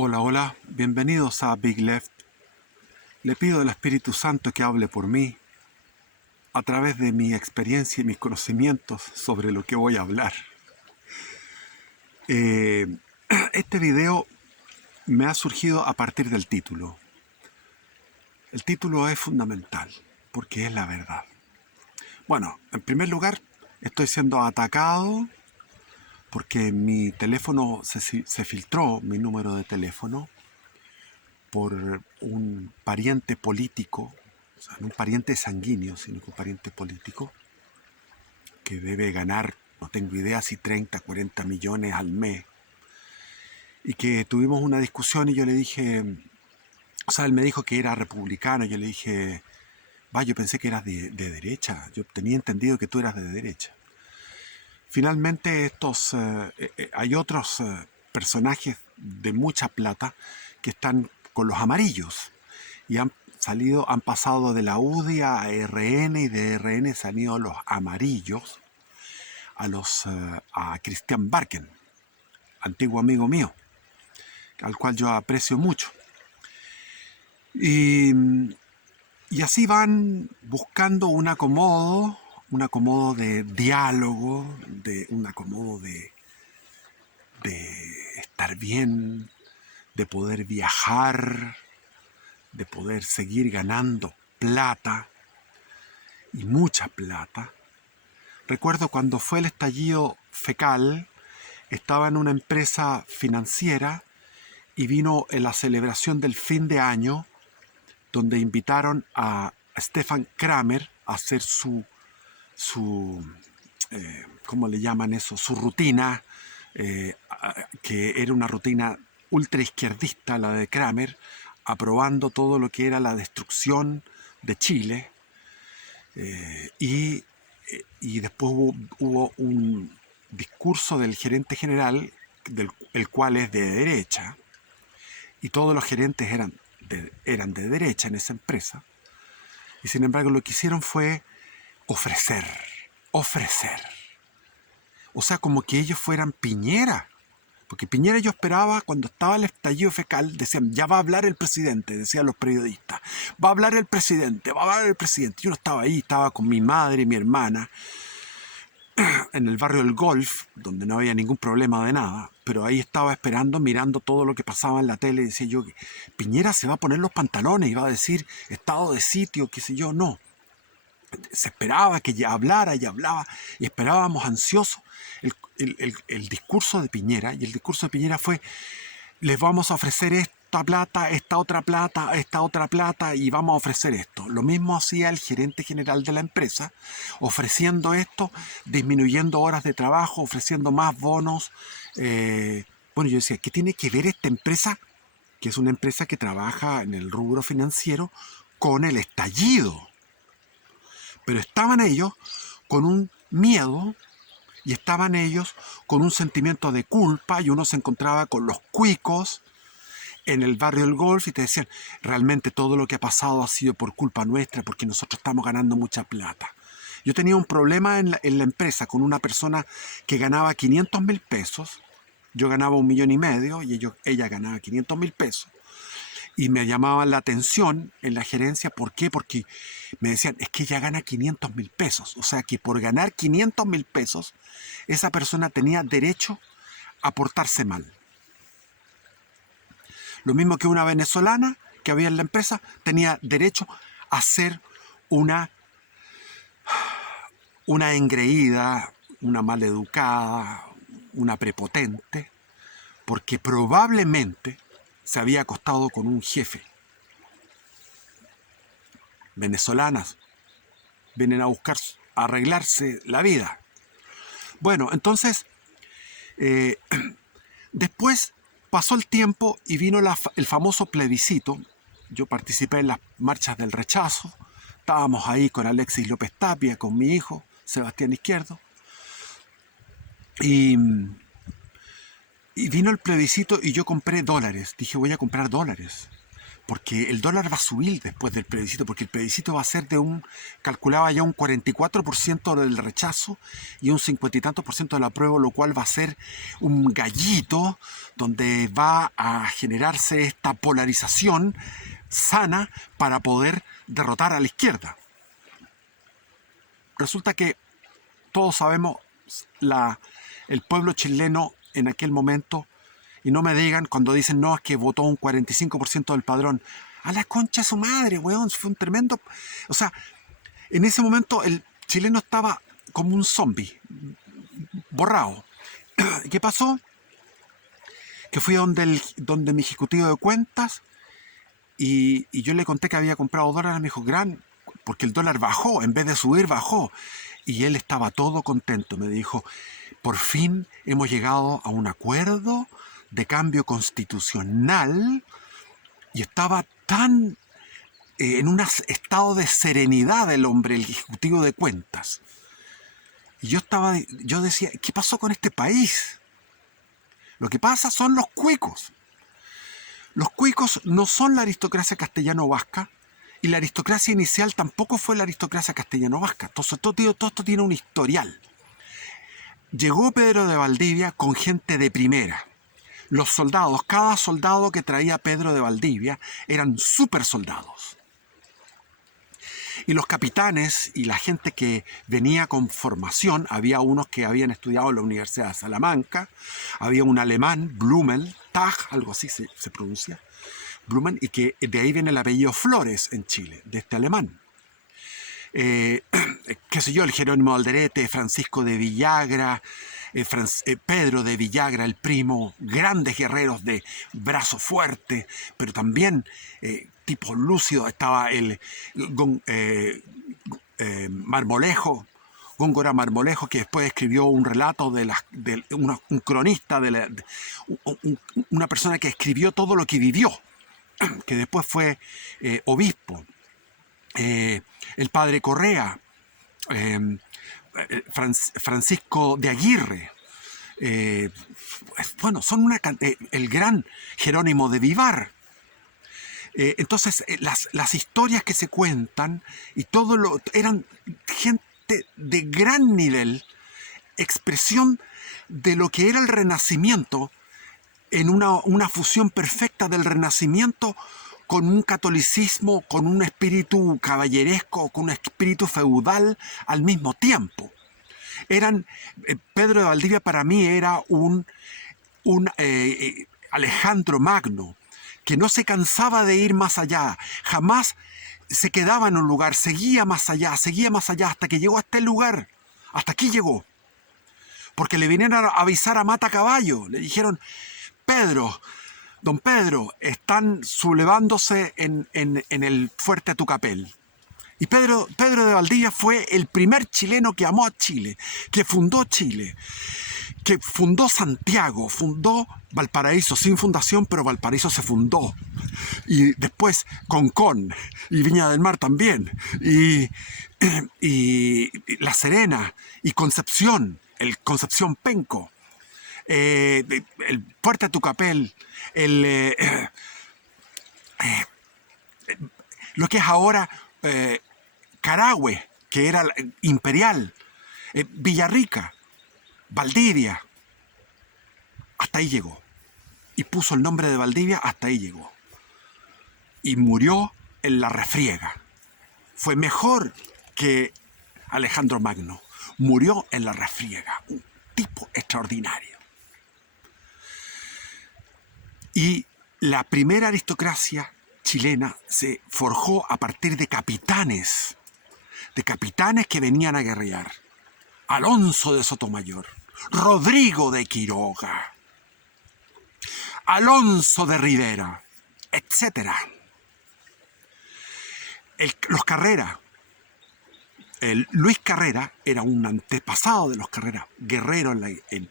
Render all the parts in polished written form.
Hola, hola, bienvenidos a Big Left. Le pido al Espíritu Santo que hable por mí a través de mi experiencia y mis conocimientos sobre lo que voy a hablar. Eh, este video me ha surgido a partir del título. El título es fundamental porque es la verdad. Bueno, en primer lugar, estoy siendo atacado porque mi teléfono se filtró, mi número de teléfono, por un pariente político, o sea, no un pariente sanguíneo, sino que un pariente político, que debe ganar, no tengo idea si 30, 40 millones al mes, y que tuvimos una discusión y yo le dije, o sea, él me dijo que era republicano, y yo le dije, yo pensé que eras de derecha, yo tenía entendido que tú eras de derecha. Finalmente hay otros personajes de mucha plata que están con los amarillos y han pasado de la UDI a RN, y de RN se han ido los amarillos a Christian Barken, antiguo amigo mío, al cual yo aprecio mucho. Y, y así van buscando un acomodo de diálogo, un acomodo de estar bien, de poder viajar, de poder seguir ganando plata, y mucha plata. Recuerdo cuando fue el estallido fecal, estaba en una empresa financiera y vino en la celebración del fin de año, donde invitaron a Stefan Kramer a hacer ¿cómo le llaman eso? Su rutina, que era una rutina ultra izquierdista, la de Kramer, aprobando todo lo que era la destrucción de Chile. Y después hubo un discurso del gerente general, el cual es de derecha, y todos los gerentes eran de derecha en esa empresa, y sin embargo lo que hicieron fue ofrecer. O sea, como que ellos fueran Piñera. Porque Piñera, yo esperaba, cuando estaba el estallido fecal, decían, ya va a hablar el presidente, decían los periodistas. Va a hablar el presidente, va a hablar el presidente. Yo no estaba ahí, estaba con mi madre y mi hermana en el barrio del Golf, donde no había ningún problema de nada, pero ahí estaba esperando, mirando todo lo que pasaba en la tele, y decía yo, Piñera se va a poner los pantalones y va a decir estado de sitio, qué sé yo. No. Se esperaba que ya hablara, y hablaba, y esperábamos ansiosos el discurso de Piñera, y el discurso de Piñera fue, les vamos a ofrecer esta plata, esta otra plata, y vamos a ofrecer esto. Lo mismo hacía el gerente general de la empresa, ofreciendo esto, disminuyendo horas de trabajo, ofreciendo más bonos. Bueno, yo decía, ¿qué tiene que ver esta empresa, que es una empresa que trabaja en el rubro financiero, con el estallido? Pero estaban ellos con un miedo, y estaban ellos con un sentimiento de culpa, y uno se encontraba con los cuicos en el barrio del Golf y te decían, realmente todo lo que ha pasado ha sido por culpa nuestra, porque nosotros estamos ganando mucha plata. Yo tenía un problema en la empresa con una persona que ganaba 500.000 pesos, yo ganaba 1,5 millones, y ella ganaba 500.000 pesos. Y me llamaban la atención en la gerencia. ¿Por qué? Porque me decían, es que ella gana 500.000 pesos. O sea que por ganar 500.000 pesos, esa persona tenía derecho a portarse mal. Lo mismo que una venezolana que había en la empresa tenía derecho a ser una engreída, una maleducada, una prepotente, porque probablemente se había acostado con un jefe. Venezolanas vienen a buscar arreglarse la vida. Bueno, entonces, eh, después pasó el tiempo y vino el famoso plebiscito. Yo participé en las marchas del rechazo. Estábamos ahí con Alexis López Tapia, con mi hijo, Sebastián Izquierdo. Y vino el plebiscito y yo compré dólares. Dije, voy a comprar dólares. porque el dólar va a subir después del plebiscito, porque el plebiscito va a ser calculaba ya un 44% del rechazo y un 50 y tantos por ciento del apruebo, lo cual va a ser un gallito donde va a generarse esta polarización sana para poder derrotar a la izquierda. Resulta que todos sabemos el pueblo chileno en aquel momento, y no me digan cuando dicen no, es que votó un 45% del padrón. A la concha de su madre, weón, fue un tremendo... O sea, en ese momento el chileno estaba como un zombie, borrado. ¿Qué pasó? Que fui donde mi ejecutivo de cuentas y yo le conté que había comprado dólares. Me dijo, porque el dólar bajó, en vez de subir, bajó. Y él estaba todo contento. Me dijo, por fin hemos llegado a un acuerdo de cambio constitucional, y estaba tan en un estado de serenidad el hombre, el ejecutivo de cuentas. Y yo decía, ¿qué pasó con este país? Lo que pasa son los cuicos. Los cuicos no son la aristocracia castellano-vasca, y la aristocracia inicial tampoco fue la aristocracia castellano-vasca. Todo esto tiene un historial. Llegó Pedro de Valdivia con gente de primera. Los soldados, cada soldado que traía Pedro de Valdivia eran super soldados. Y los capitanes y la gente que venía con formación, había unos que habían estudiado en la Universidad de Salamanca, había un alemán, Blumel, Tag, algo así se pronuncia, Blumel, y que de ahí viene el apellido Flores en Chile, de este alemán. Qué sé yo, el Jerónimo Alderete, Francisco de Villagra, Pedro de Villagra, el primo, grandes guerreros de brazo fuerte, pero también tipo lúcido. Estaba el Marmolejo, Góngora Marmolejo, que después escribió un relato un cronista, una persona que escribió todo lo que vivió, que después fue obispo. El padre Correa, Francisco de Aguirre, bueno, son el gran Jerónimo de Vivar. Entonces, las historias que se cuentan y eran gente de gran nivel, expresión de lo que era el Renacimiento, en una fusión perfecta del Renacimiento con un catolicismo, con un espíritu caballeresco, con un espíritu feudal al mismo tiempo. Pedro de Valdivia para mí era un Alejandro Magno, que no se cansaba de ir más allá, jamás se quedaba en un lugar, seguía más allá, hasta que llegó a este lugar. Hasta aquí llegó. Porque le vinieron a avisar a Mata Caballo, le dijeron, Don Pedro, están sublevándose en el fuerte Tucapel. Y Pedro de Valdivia fue el primer chileno que amó a Chile, que fundó Chile, que fundó Santiago, fundó Valparaíso, sin fundación, pero Valparaíso se fundó. Y después Concón, y Viña del Mar también, y La Serena, y Concepción, el Concepción Penco. El Puerto Tucapel, lo que es ahora Carahue, que era Imperial, Villarrica, Valdivia, hasta ahí llegó. Y puso el nombre de Valdivia, hasta ahí llegó. Y murió en la refriega. Fue mejor que Alejandro Magno. Murió en la refriega. Un tipo extraordinario. Y la primera aristocracia chilena se forjó a partir de capitanes que venían a guerrear. Alonso de Sotomayor, Rodrigo de Quiroga, Alonso de Rivera, etc. Los Carrera. Luis Carrera era un antepasado de los Carrera, guerrero en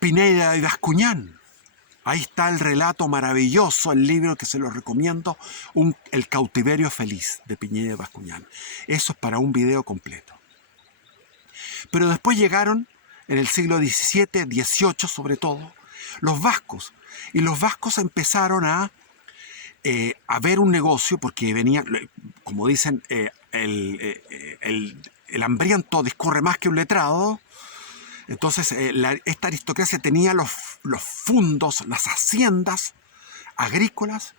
Pineda y Bascuñán. Ahí está el relato maravilloso, el libro que se lo recomiendo, El cautiverio feliz de Pineda y Bascuñán. Eso es para un video completo. Pero después llegaron, en el siglo XVII, XVIII sobre todo, los vascos. Y los vascos empezaron a a ver un negocio, porque venía, como dicen, el hambriento discurre más que un letrado. Entonces, esta aristocracia tenía los fundos, las haciendas agrícolas,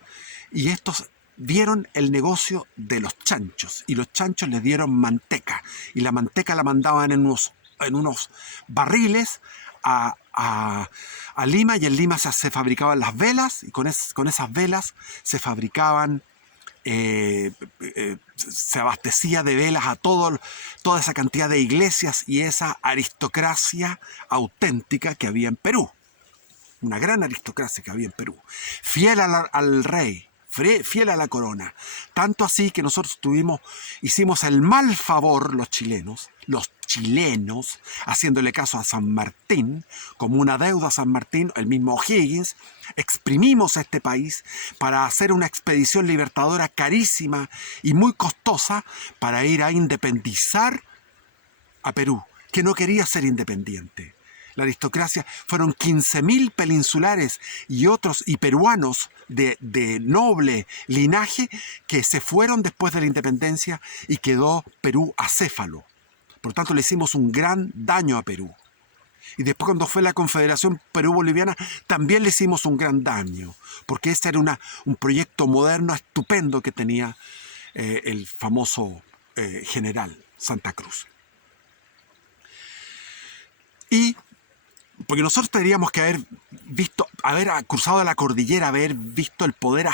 y estos vieron el negocio de los chanchos, y los chanchos les dieron manteca, y la manteca la mandaban en unos barriles a Lima, y en Lima se fabricaban las velas, y con esas velas se fabricaban, se abastecía de velas a toda esa cantidad de iglesias y esa aristocracia auténtica que había en Perú. Una gran aristocracia que había en Perú. Fiel al rey, fiel a la corona. Tanto así que nosotros hicimos el mal favor, los chilenos, haciéndole caso a San Martín, como una deuda a San Martín, el mismo O'Higgins, exprimimos este país para hacer una expedición libertadora carísima y muy costosa para ir a independizar a Perú, que no quería ser independiente. La aristocracia fueron 15.000 peninsulares y otros y peruanos de noble linaje que se fueron después de la independencia, y quedó Perú acéfalo. Por tanto, le hicimos un gran daño a Perú. Y después, cuando fue la Confederación Perú-Boliviana, también le hicimos un gran daño, porque este era un proyecto moderno estupendo que tenía el famoso general Santa Cruz. Y porque nosotros tendríamos que haber cruzado la cordillera, haber visto el poder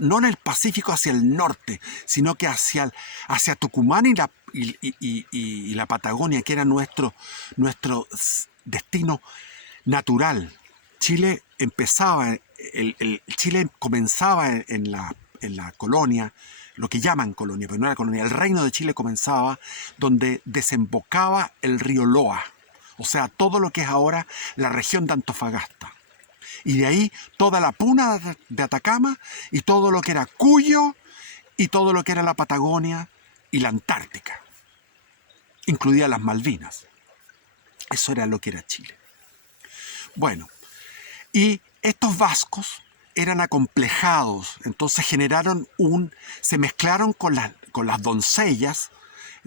no en el Pacífico hacia el norte, sino que hacia Tucumán y la Patagonia, que era nuestro destino natural. Chile comenzaba en la colonia, lo que llaman colonia, pero no era colonia. El reino de Chile comenzaba donde desembocaba el río Loa. O sea, todo lo que es ahora la región de Antofagasta. Y de ahí toda la puna de Atacama, y todo lo que era Cuyo, y todo lo que era la Patagonia y la Antártica, incluidas las Malvinas. Eso era lo que era Chile. Bueno, y estos vascos eran acomplejados, entonces se mezclaron con las doncellas,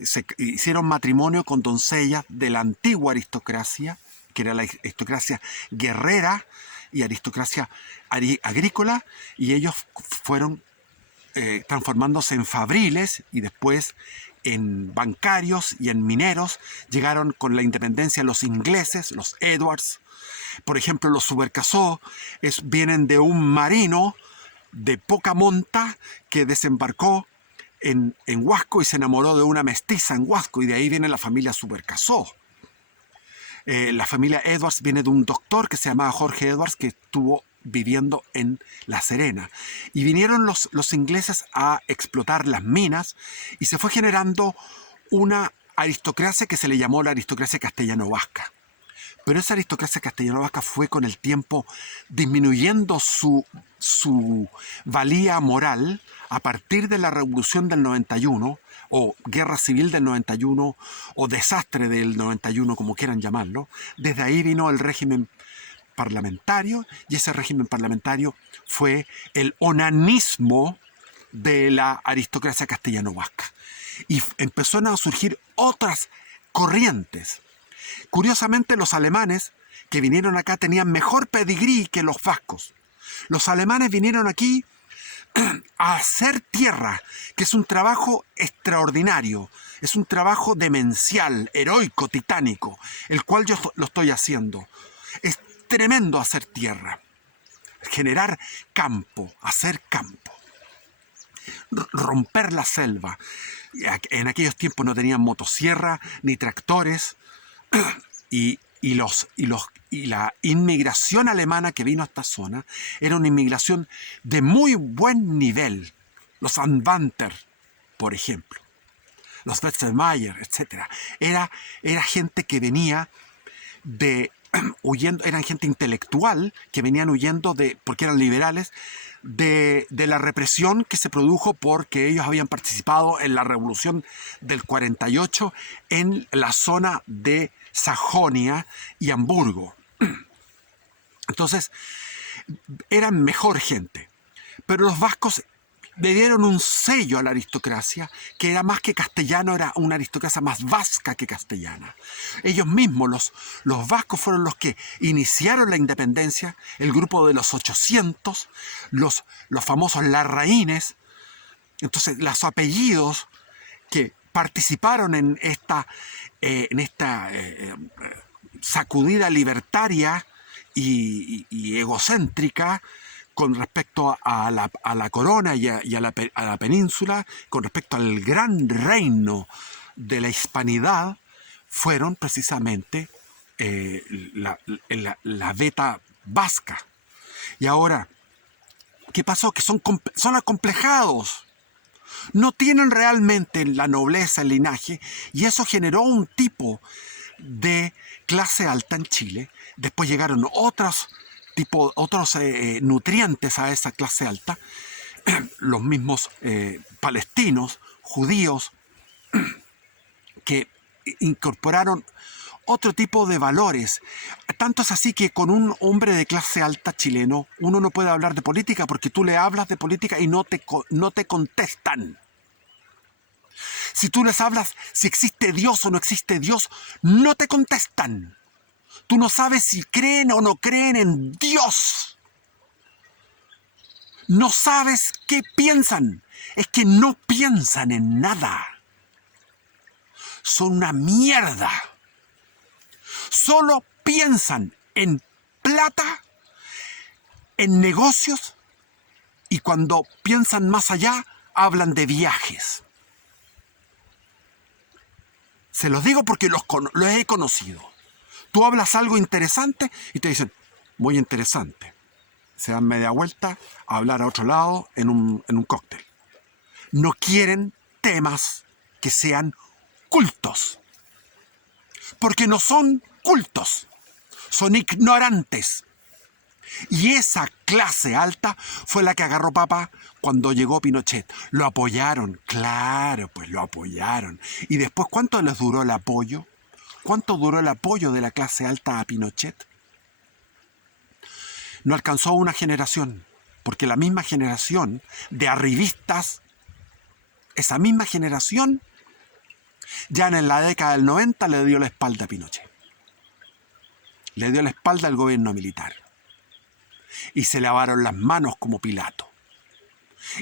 se hicieron matrimonio con doncellas de la antigua aristocracia, que era la aristocracia guerrera y aristocracia agrícola, y ellos fueron transformándose en fabriles y después en bancarios y en mineros. Llegaron con la independencia los ingleses, los Edwards. Por ejemplo, los Subercaseaux vienen de un marino de poca monta que desembarcó en Huasco y se enamoró de una mestiza en Huasco, y de ahí viene la familia Subercaseaux. La familia Edwards viene de un doctor que se llamaba Jorge Edwards, que estuvo viviendo en La Serena. Y vinieron los ingleses a explotar las minas, y se fue generando una aristocracia que se le llamó la aristocracia castellano-vasca. Pero esa aristocracia castellano-vasca fue con el tiempo disminuyendo su valía moral a partir de la Revolución del 91, o Guerra Civil del 91, o Desastre del 91, como quieran llamarlo. Desde ahí vino el régimen parlamentario, y ese régimen parlamentario fue el onanismo de la aristocracia castellano-vasca. Y empezaron a surgir otras corrientes. Curiosamente, los alemanes que vinieron acá tenían mejor pedigrí que los vascos. Los alemanes vinieron aquí a hacer tierra, que es un trabajo extraordinario, es un trabajo demencial, heroico, titánico, el cual yo lo estoy haciendo. Es tremendo hacer tierra, generar campo, hacer campo, romper la selva. En aquellos tiempos no tenían motosierra ni tractores, y la inmigración alemana que vino a esta zona era una inmigración de muy buen nivel. Los Anwanter, por ejemplo, los Wetzelmeier, etc. Era gente que venía huyendo, eran gente intelectual que venían huyendo porque eran liberales, de la represión que se produjo porque ellos habían participado en la revolución del 48 en la zona de Sajonia y Hamburgo. Entonces, eran mejor gente. Pero los vascos le dieron un sello a la aristocracia que era más que castellano, era una aristocracia más vasca que castellana. Ellos mismos, los vascos, fueron los que iniciaron la independencia, el grupo de los 800, los famosos larraínes. Entonces, los apellidos que participaron en esta sacudida libertaria y egocéntrica con respecto a la corona y a la península, con respecto al gran reino de la hispanidad, fueron precisamente la veta vasca. Y ahora, ¿qué pasó? Que son acomplejados. No tienen realmente la nobleza, el linaje, y eso generó un tipo de clase alta en Chile. Después llegaron otros nutrientes a esa clase alta, los mismos palestinos, judíos, que incorporaron otro tipo de valores. Tanto es así que con un hombre de clase alta chileno uno no puede hablar de política, porque tú le hablas de política y no te contestan. Si tú les hablas si existe Dios o no existe Dios, no te contestan. Tú no sabes si creen o no creen en Dios. No sabes qué piensan. Es que no piensan en nada. Son una mierda. Solo piensan en plata, en negocios, y cuando piensan más allá, hablan de viajes. Se los digo porque los he conocido. Tú hablas algo interesante y te dicen, muy interesante. Se dan media vuelta a hablar a otro lado en un cóctel. No quieren temas que sean cultos. Porque no son cultos. Son ignorantes. Y esa clase alta fue la que agarró papa cuando llegó Pinochet. Lo apoyaron, claro, pues lo apoyaron. Y después, ¿cuánto les duró el apoyo? ¿Cuánto duró el apoyo de la clase alta a Pinochet? No alcanzó una generación, porque la misma generación de arribistas, esa misma generación, ya en la década del 90 le dio la espalda a Pinochet. Le dio la espalda al gobierno militar. Y se lavaron las manos como Pilato.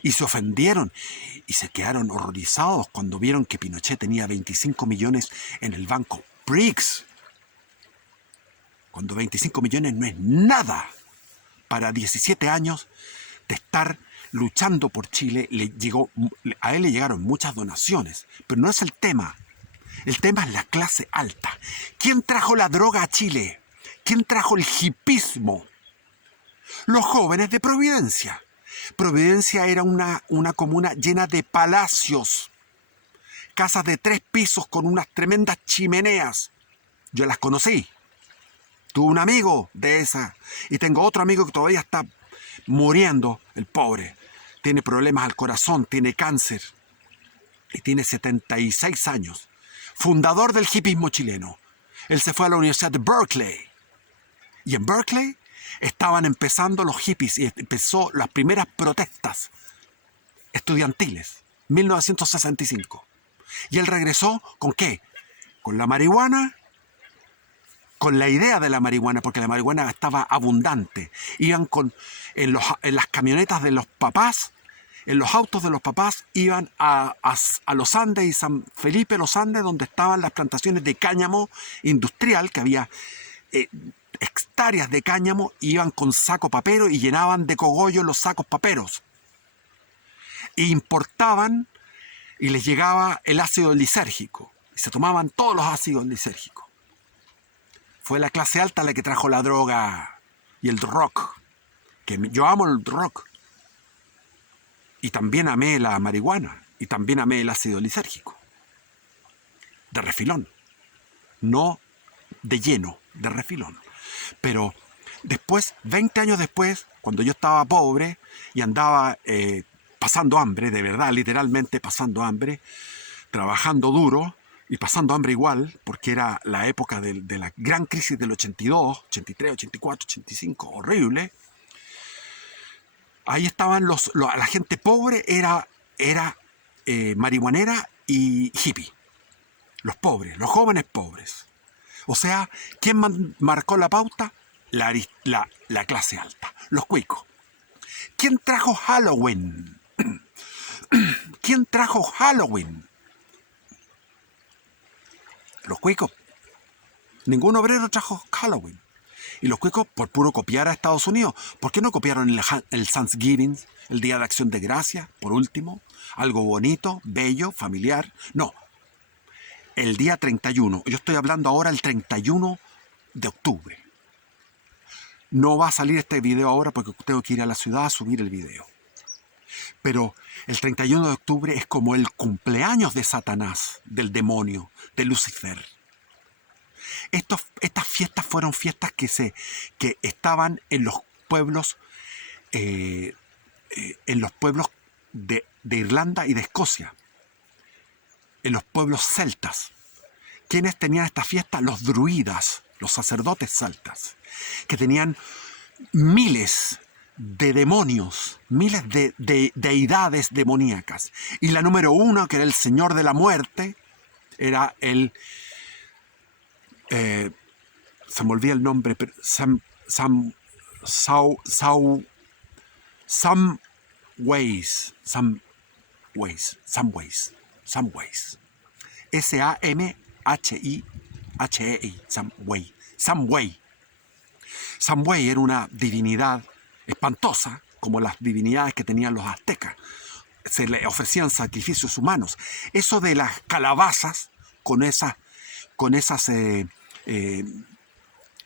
Y se ofendieron y se quedaron horrorizados cuando vieron que Pinochet tenía 25 millones en el banco BRICS. Cuando 25 millones no es nada para 17 años de estar luchando por Chile. A él le llegaron muchas donaciones, pero no es el tema. El tema es la clase alta. ¿Quién trajo la droga a Chile? ¿Quién trajo el hipismo? Los jóvenes de Providencia. Providencia era una comuna llena de palacios, casas de 3 pisos con unas tremendas chimeneas. Yo las conocí. Tuve un amigo de esa y tengo otro amigo que todavía está muriendo, el pobre. Tiene problemas al corazón, tiene cáncer y tiene 76 años. Fundador del hipismo chileno. Él se fue a la Universidad de Berkeley. Y en Berkeley estaban empezando los hippies y empezó las primeras protestas estudiantiles, 1965. Y él regresó ¿con qué? Con la marihuana, con la idea de la marihuana, porque la marihuana estaba abundante. Iban en las camionetas de los papás, en los autos de los papás, iban a los Andes y San Felipe los Andes, donde estaban las plantaciones de cáñamo industrial, que había hectáreas de cáñamo, iban con saco papero y llenaban de cogollo los sacos paperos. E importaban y les llegaba el ácido lisérgico. Y se tomaban todos los ácidos lisérgicos. Fue la clase alta la que trajo la droga y el rock. Que yo amo el rock. Y también amé la marihuana. Y también amé el ácido lisérgico. De refilón. No de lleno, de refilón. Pero después, 20 años después, cuando yo estaba pobre y andaba pasando hambre, de verdad, literalmente pasando hambre, trabajando duro y pasando hambre igual, porque era la época de la gran crisis del 82, 83, 84, 85, horrible, Ahí estaban la gente pobre, era marihuanera y hippie. Los pobres, los jóvenes pobres. O sea, ¿quién marcó la pauta? La clase alta, los cuicos. ¿Quién trajo Halloween? ¿Quién trajo Halloween? Los cuicos. Ningún obrero trajo Halloween. Y los cuicos, por puro copiar a Estados Unidos, ¿por qué no copiaron el Thanksgiving, el Día de Acción de Gracia, por último? Algo bonito, bello, familiar. No, el día 31. Yo estoy hablando ahora el 31 de octubre. No va a salir este video ahora porque tengo que ir a la ciudad a subir el video. Pero el 31 de octubre es como el cumpleaños de Satanás, del demonio, de Lucifer. Estas fiestas fueron fiestas que estaban en los pueblos, de Irlanda y de Escocia, en los pueblos celtas. ¿Quiénes tenían esta fiesta? Los druidas, los sacerdotes celtas, que tenían miles de demonios, miles de deidades demoníacas. Y la número uno, que era el señor de la muerte, era el... se me olvida el nombre, pero Samwise. S-A-M-H-I-H-E-I. Samway. Samway era una divinidad espantosa, como las divinidades que tenían los aztecas. Se le ofrecían sacrificios humanos. Eso de las calabazas, con esas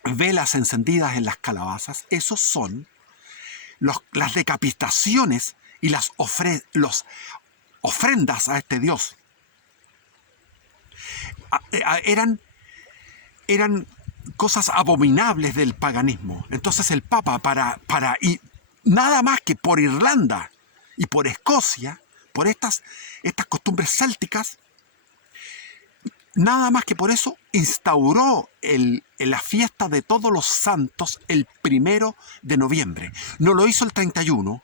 velas encendidas en las calabazas, esos son las decapitaciones y las ofrendas a este dios. Eran cosas abominables del paganismo. Entonces el Papa, y nada más que por Irlanda y por Escocia, por estas costumbres célticas, nada más que por eso instauró la fiesta de todos los santos el 1 de noviembre. No lo hizo el 31,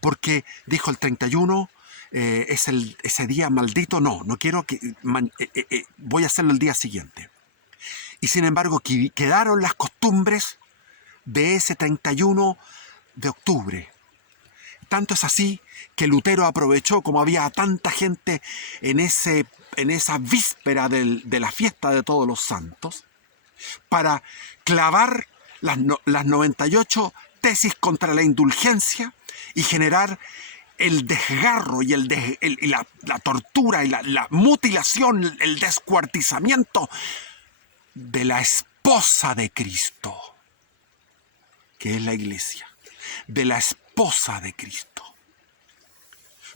porque dijo el 31 es ese día maldito. No quiero que... voy a hacerlo el día siguiente. Y sin embargo quedaron las costumbres de ese 31 de octubre. Tanto es así que Lutero aprovechó, como había tanta gente en esa víspera de la fiesta de todos los santos, para clavar las 98 tesis contra la indulgencia y generar el desgarro y la tortura y la mutilación, el descuartizamiento de la esposa de Cristo, que es la iglesia, de la esposa de Cristo.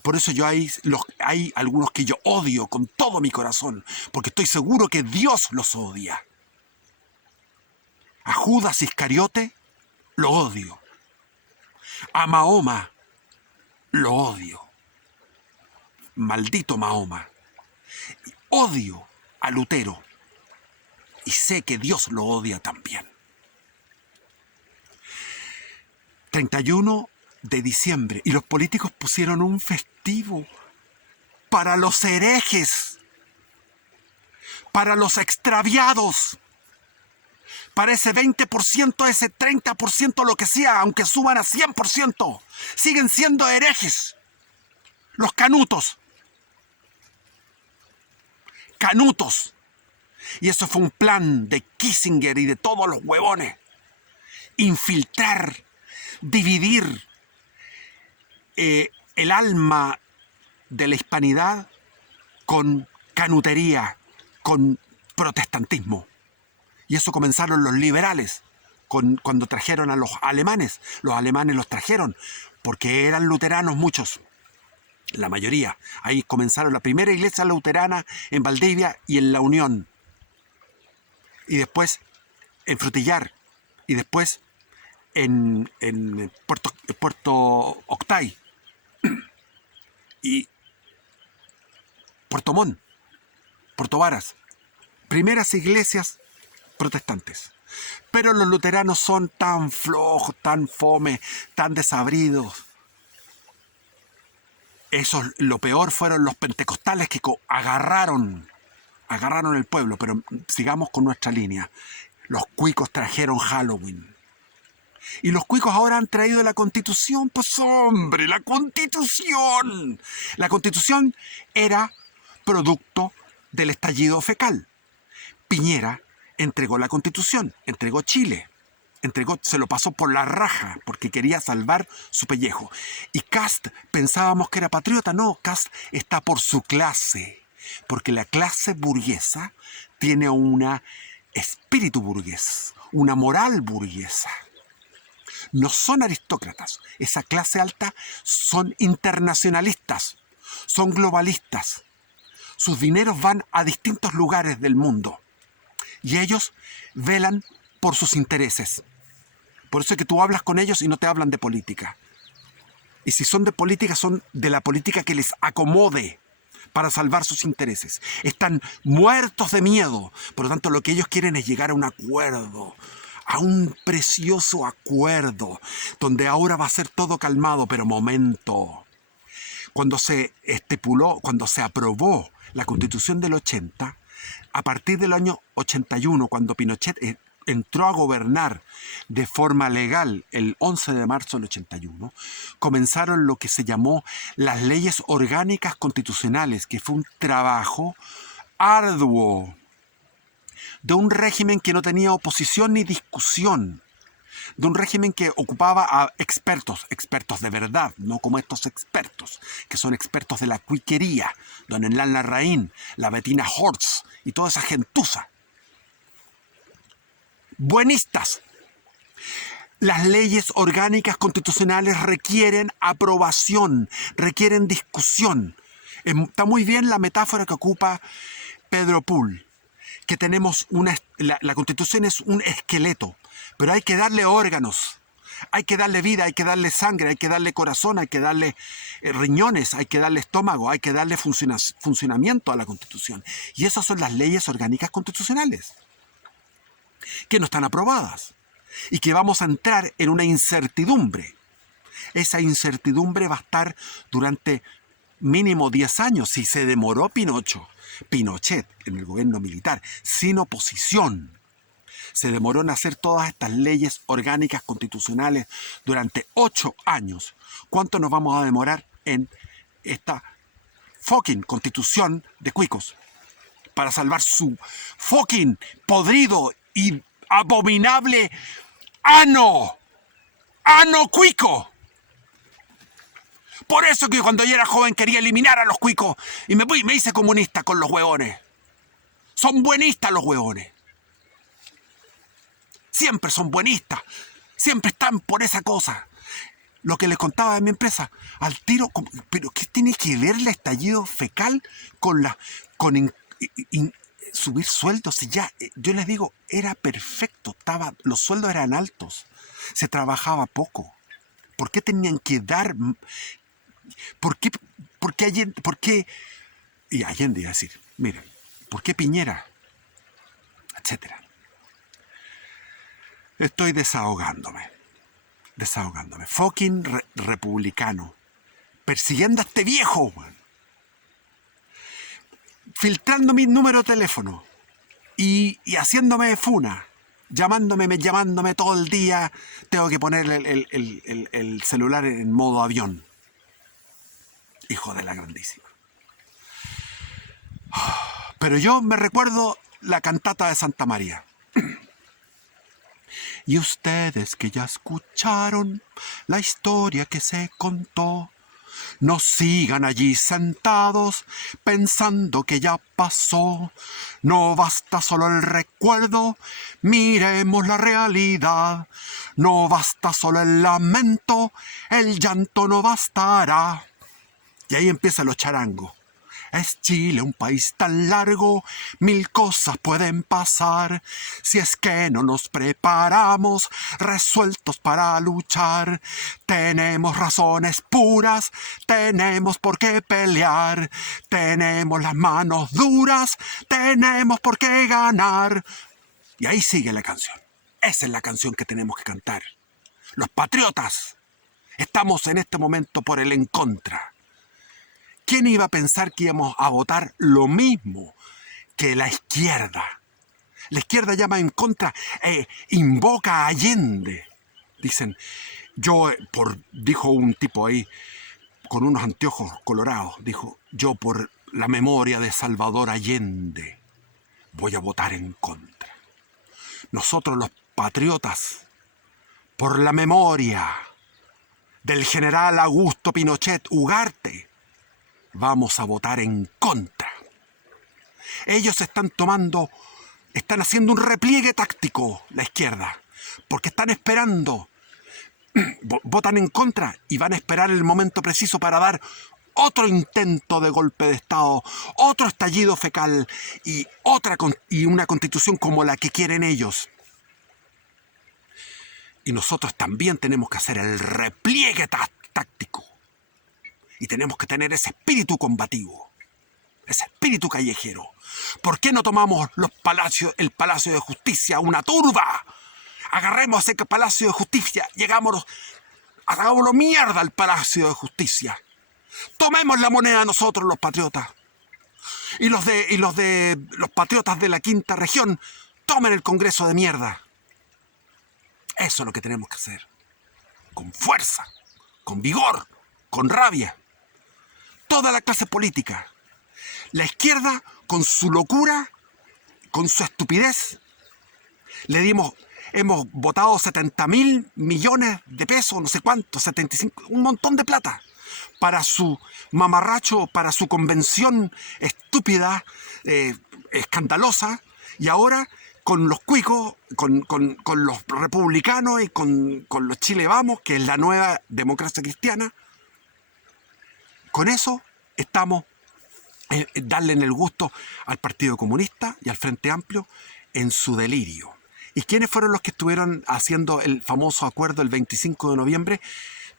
Por eso hay algunos que yo odio con todo mi corazón, porque estoy seguro que Dios los odia. A Judas Iscariote lo odio. A Mahoma lo odio. Maldito Mahoma. Odio a Lutero. Y sé que Dios lo odia también. 31 de diciembre. Y los políticos pusieron un festivo para los herejes, para los extraviados, para ese 20%, ese 30%, lo que sea, aunque suban a 100%, siguen siendo herejes. Los canutos. Canutos. Y eso fue un plan de Kissinger y de todos los huevones. Infiltrar, dividir el alma de la hispanidad con canutería, con protestantismo. Y eso comenzaron los liberales cuando trajeron a los alemanes. Los alemanes los trajeron porque eran luteranos muchos, la mayoría. Ahí comenzaron la primera iglesia luterana en Valdivia y en La Unión. Y después en Frutillar. Y después en Puerto Octay. Y Puerto Montt, Puerto Varas. Primeras iglesias protestantes. Pero los luteranos son tan flojos, tan fome, tan desabridos, Lo peor fueron los pentecostales que agarraron el pueblo, pero sigamos con nuestra línea. Los cuicos trajeron Halloween. Y los cuicos ahora han traído la Constitución. Pues hombre, la Constitución. La Constitución era producto del estallido fecal. Piñera entregó la Constitución, entregó Chile. Se lo pasó por la raja porque quería salvar su pellejo. Y Kast pensábamos que era patriota. No, Kast está por su clase. Porque la clase burguesa tiene un espíritu burgués, una moral burguesa. No son aristócratas. Esa clase alta son internacionalistas, son globalistas. Sus dineros van a distintos lugares del mundo y ellos velan por sus intereses. Por eso es que tú hablas con ellos y no te hablan de política. Y si son de política, son de la política que les acomode para salvar sus intereses. Están muertos de miedo. Por lo tanto, lo que ellos quieren es llegar a un acuerdo, a un precioso acuerdo, donde ahora va a ser todo calmado. Pero momento, cuando se aprobó la Constitución del 80, a partir del año 81, cuando Pinochet entró a gobernar de forma legal el 11 de marzo del 81, comenzaron lo que se llamó las leyes orgánicas constitucionales, que fue un trabajo arduo de un régimen que no tenía oposición ni discusión, de un régimen que ocupaba a expertos de verdad, no como estos expertos, que son expertos de la cuiquería, don Enlal Larraín, la Bettina Hortz y toda esa gentuza. Buenistas. Las leyes orgánicas constitucionales requieren aprobación, requieren discusión. Está muy bien la metáfora que ocupa Pedro Pull, que tenemos la Constitución es un esqueleto, pero hay que darle órganos, hay que darle vida, hay que darle sangre, hay que darle corazón, hay que darle riñones, hay que darle estómago, hay que darle funcionamiento a la Constitución. Y esas son las leyes orgánicas constitucionales, que no están aprobadas y que vamos a entrar en una incertidumbre. Esa incertidumbre va a estar durante mínimo 10 años. Si se demoró Pinochet en el gobierno militar, sin oposición, se demoró en hacer todas estas leyes orgánicas constitucionales durante 8 años. ¿Cuánto nos vamos a demorar en esta fucking constitución de cuicos para salvar su fucking podrido y abominable ano cuico? Por eso que cuando yo era joven quería eliminar a los cuicos y me hice comunista con los huevones. Son buenistas los huevones. Siempre son buenistas. Siempre están por esa cosa. Lo que les contaba de mi empresa, al tiro, pero ¿qué tiene que ver el estallido fecal con subir sueldos? Y ya, yo les digo, era perfecto, los sueldos eran altos, se trabajaba poco. ¿Por qué tenían que dar? ¿Por qué? Y Allende iba a decir, miren, ¿por qué Piñera? Etcétera. Estoy desahogándome. Fucking republicano. Persiguiendo a este viejo, man. Filtrando mi número de teléfono. Y haciéndome funa. Llamándome todo el día. Tengo que poner el celular en modo avión. Hijo de la grandísima. Pero yo me recuerdo la cantata de Santa María. Y ustedes que ya escucharon la historia que se contó, no sigan allí sentados pensando que ya pasó. No basta solo el recuerdo, miremos la realidad. No basta solo el lamento, el llanto no bastará. Y ahí empiezan los charangos. Es Chile un país tan largo, 1000 cosas pueden pasar. Si es que no nos preparamos, resueltos para luchar. Tenemos razones puras, tenemos por qué pelear. Tenemos las manos duras, tenemos por qué ganar. Y ahí sigue la canción. Esa es la canción que tenemos que cantar. Los patriotas estamos en este momento por el en contra. ¿Quién iba a pensar que íbamos a votar lo mismo que la izquierda? La izquierda llama en contra, invoca a Allende. Dicen, dijo un tipo ahí con unos anteojos colorados, dijo, yo por la memoria de Salvador Allende voy a votar en contra. Nosotros los patriotas, por la memoria del general Augusto Pinochet Ugarte, vamos a votar en contra. Ellos están haciendo un repliegue táctico, la izquierda, porque están esperando, votan en contra y van a esperar el momento preciso para dar otro intento de golpe de Estado, otro estallido fecal y una constitución como la que quieren ellos. Y nosotros también tenemos que hacer el repliegue táctico. Y tenemos que tener ese espíritu combativo, ese espíritu callejero. ¿Por qué no tomamos el Palacio de Justicia, una turba? Agarremos ese Palacio de Justicia, hagámoslo mierda al Palacio de Justicia. Tomemos la moneda nosotros, los patriotas. Y los patriotas de la quinta región, tomen el Congreso de mierda. Eso es lo que tenemos que hacer. Con fuerza, con vigor, con rabia. Toda la clase política. La izquierda, con su locura, con su estupidez, hemos votado 70.000 millones de pesos, no sé cuánto, 75, un montón de plata, para su mamarracho, para su convención estúpida, escandalosa, y ahora con los cuicos, con los republicanos y con los Chile Vamos, que es la nueva democracia cristiana, con eso estamos darle en el gusto al Partido Comunista y al Frente Amplio en su delirio. ¿Y quiénes fueron los que estuvieron haciendo el famoso acuerdo el 25 de noviembre?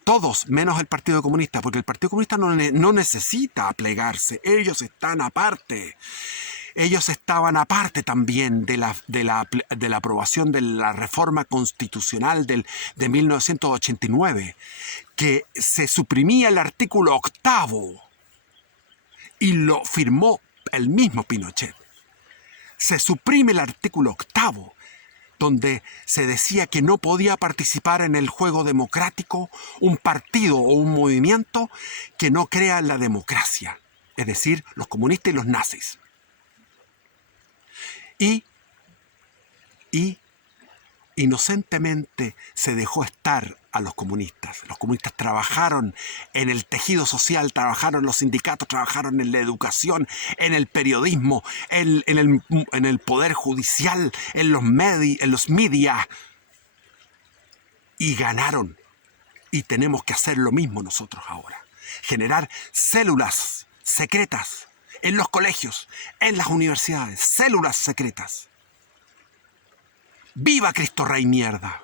Todos, menos el Partido Comunista, porque el Partido Comunista no necesita plegarse, ellos están aparte. Ellos estaban aparte también de la aprobación de la reforma constitucional de 1989, que se suprimía el artículo 8 y lo firmó el mismo Pinochet. Se suprime el artículo 8, donde se decía que no podía participar en el juego democrático un partido o un movimiento que no crea en la democracia, es decir, los comunistas y los nazis. Y inocentemente se dejó estar a los comunistas. Los comunistas trabajaron en el tejido social, trabajaron en los sindicatos, trabajaron en la educación, en el periodismo, en el poder judicial, en los media, y ganaron. Y tenemos que hacer lo mismo nosotros ahora. Generar células secretas en los colegios, en las universidades, células secretas. ¡Viva Cristo Rey mierda!